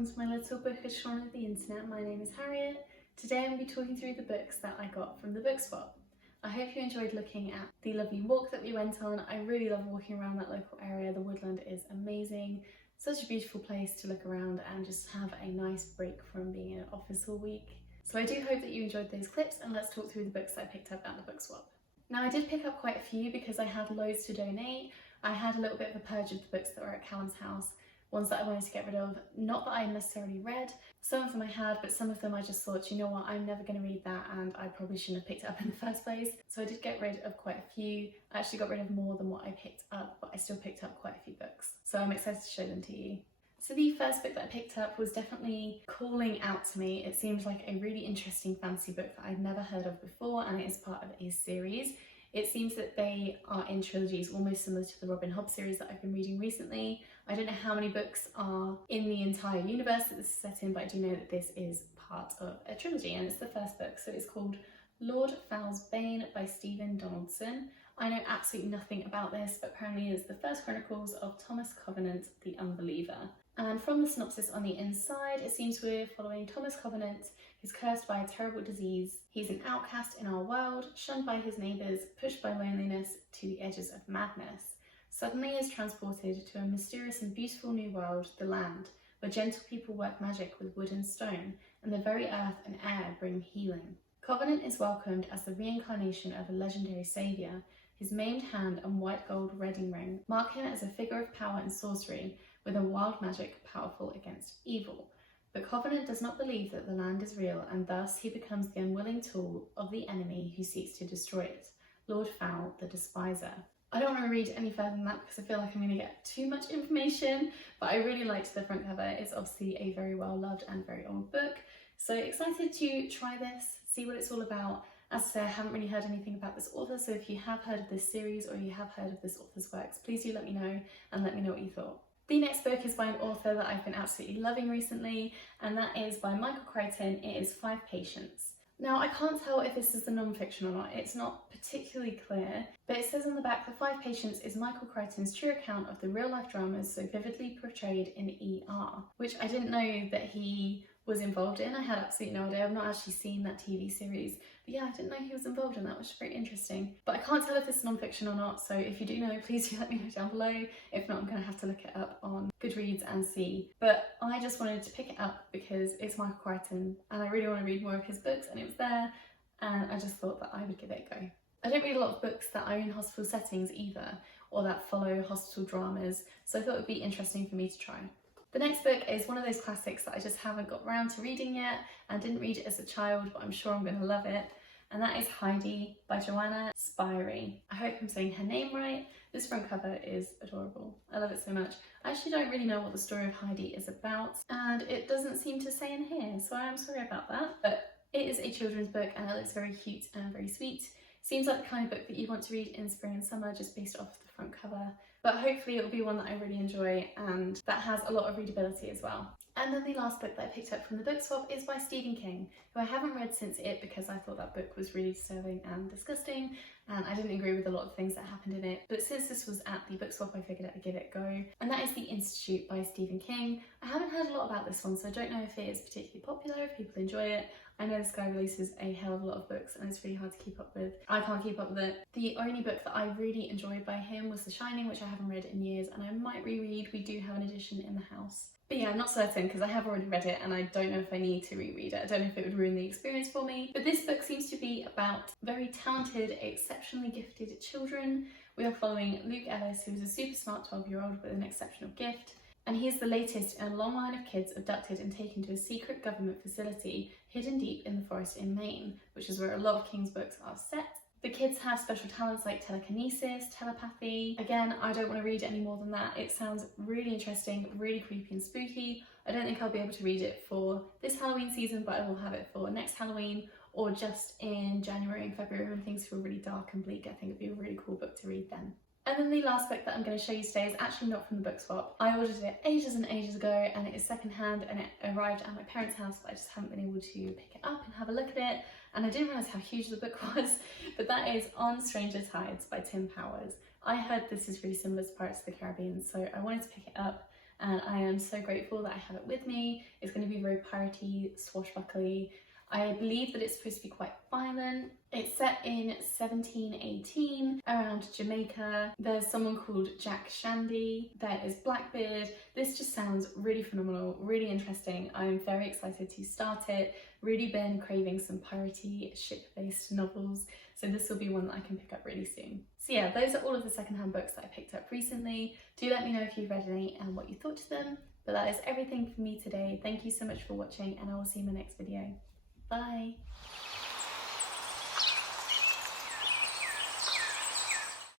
welcome to my little bookish corner of the internet. My name is Harriet. Today I'm going to be talking through the books that I got from the book swap. I hope you enjoyed looking at the lovely walk that we went on. I really love walking around that local area. The woodland is amazing. Such a beautiful place to look around and just have a nice break from being in an office all week. So I do hope that you enjoyed those clips, and let's talk through the books that I picked up at the book swap. Now, I did pick up quite a few because I had loads to donate. I had a little bit of a purge of the books that were at Callum's house, ones that I wanted to get rid of, not that I necessarily read. Some of them I had, but some of them I just thought, you know what, I'm never going to read that and I probably shouldn't have picked it up in the first place. So I did get rid of quite a few. I actually got rid of more than what I picked up, but I still picked up quite a few books. So I'm excited to show them to you. So the first book that I picked up was definitely calling out to me. It seems like a really interesting fantasy book that I've never heard of before, and it is part of a series. It seems that they are in trilogies, almost similar to the Robin Hobb series that I've been reading recently. I don't know how many books are in the entire universe that this is set in, but I do know that this is part of a trilogy, and it's the first book. So it's called Lord Fowl's Bane by Stephen Donaldson. I know absolutely nothing about this, but apparently it's the first chronicles of Thomas Covenant the Unbeliever. And from the synopsis on the inside, it seems we're following Thomas Covenant, who's cursed by a terrible disease. He's an outcast in our world, shunned by his neighbours, pushed by loneliness to the edges of madness. Suddenly is transported to a mysterious and beautiful new world, the land, where gentle people work magic with wood and stone, and the very earth and air bring healing. Covenant is welcomed as the reincarnation of a legendary saviour. His maimed hand and white gold wedding ring mark him as a figure of power and sorcery, with a wild magic powerful against evil. But Covenant does not believe that the land is real, and thus he becomes the unwilling tool of the enemy who seeks to destroy it, Lord Fowl the Despiser. I don't want to read any further than that because I feel like I'm going to get too much information, but I really liked the front cover. It's obviously a very well loved and very old book, so excited to try this, see what it's all about. As I say, I haven't really heard anything about this author, so if you have heard of this series or you have heard of this author's works, please do let me know and let me know what you thought. The next book is by an author that I've been absolutely loving recently, and that is by Michael Crichton. It is 5 Patients. Now, I can't tell if this is the non-fiction or not. It's not particularly clear, but it says on the back that 5 Patients is Michael Crichton's true account of the real-life dramas so vividly portrayed in ER, which I didn't know that he was involved in. I had absolutely no idea. I've not actually seen that TV series, but yeah, I didn't know he was involved in that, which is very interesting. But I can't tell if this is non-fiction or not, so if you do know, please do let me know down below. If not, I'm going to have to look it up on Goodreads and see. But I just wanted to pick it up because it's Michael Crichton and I really want to read more of his books, and it was there, and I just thought that I would give it a go. I don't read a lot of books that are in hospital settings either, or that follow hospital dramas, so I thought it would be interesting for me to try. The next book is one of those classics that I just haven't got around to reading yet, and didn't read it as a child, but I'm sure I'm going to love it. And that is Heidi by Joanna Spyri. I hope I'm saying her name right. This front cover is adorable. I love it so much. I actually don't really know what the story of Heidi is about, and it doesn't seem to say in here, so I am sorry about that. But it is a children's book and it looks very cute and very sweet. Seems like the kind of book that you want to read in spring and summer just based off the front cover. But hopefully it will be one that I really enjoy and that has a lot of readability as well. And then the last book that I picked up from the book swap is by Stephen King, who I haven't read since It because I thought that book was really disturbing and disgusting, and I didn't agree with a lot of things that happened in it. But since this was at the book swap, I figured I'd give it a go. And that is The Institute by Stephen King. I haven't heard a lot about this one, so I don't know if it is particularly popular, if people enjoy it. I know this guy releases a hell of a lot of books and it's really hard to keep up with. I can't keep up with it. The only book that I really enjoyed by him was The Shining, which I haven't read in years and I might reread. We do have an edition in the house. But yeah, I'm not certain because I have already read it and I don't know if I need to reread it. I don't know if it would ruin the experience for me. But this book seems to be about very talented, exceptionally gifted children. We are following Luke Ellis, who is a super smart 12-year-old with an exceptional gift. And he is the latest in a long line of kids abducted and taken to a secret government facility hidden deep in the forest in Maine, which is where a lot of King's books are set. The kids have special talents like telekinesis, telepathy. Again, I don't want to read any more than that. It sounds really interesting, really creepy and spooky. I don't think I'll be able to read it for this Halloween season, but I will have it for next Halloween or just in January and February when things feel really dark and bleak. I think it'd be a really cool book to read then. And then the last book that I'm going to show you today is actually not from the book swap. I ordered it ages and ages ago and it is secondhand and it arrived at my parents' house, but I just haven't been able to pick it up and have a look at it. And I didn't realise how huge the book was, but that is On Stranger Tides by Tim Powers. I heard this is really similar to Pirates of the Caribbean, so I wanted to pick it up and I am so grateful that I have it with me. It's going to be very piratey, swashbuckly. I believe that it's supposed to be quite violent. It's set in 1718 around Jamaica. There's someone called Jack Shandy. There is Blackbeard. This just sounds really phenomenal, really interesting. I'm very excited to start it. Really been craving some piratey, ship-based novels, so this will be one that I can pick up really soon. So yeah, those are all of the secondhand books that I picked up recently. Do let me know if you've read any and what you thought to them. But that is everything for me today. Thank you so much for watching, and I will see you in my next video. Bye!